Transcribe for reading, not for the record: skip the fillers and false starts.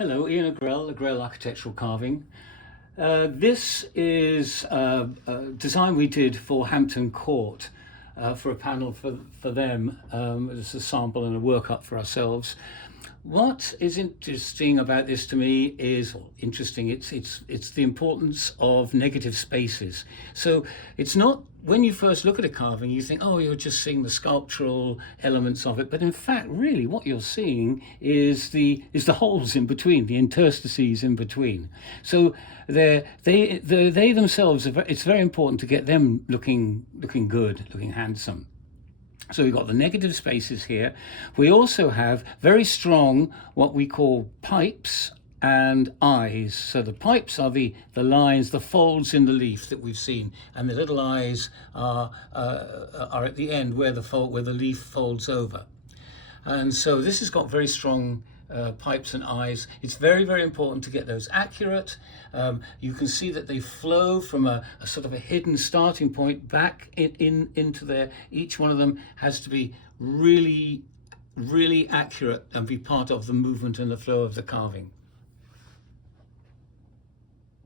Hello, Ian Agrell, Agrell Architectural Carving. This is a design we did for Hampton Court for a panel for them. It's a sample and a workup for ourselves. What is interesting about this to me is, it's the importance of negative spaces. So it's not, when you first look at a carving, you think, oh, you're just seeing the sculptural elements of it. But in fact, really what you're seeing is the holes in between, the interstices in between. So they themselves, it's very important to get them looking good, looking handsome. So we've got the negative spaces here. We also have very strong, what we call pipes and eyes. So the pipes are the lines, the folds in the leaf that we've seen, and the little eyes are at the end where the leaf folds over. And so this has got very strong pipes and eyes. It's very, very important to get those accurate. You can see that they flow from a sort of a hidden starting point back into there. Each one of them has to be really, really accurate and be part of the movement and the flow of the carving.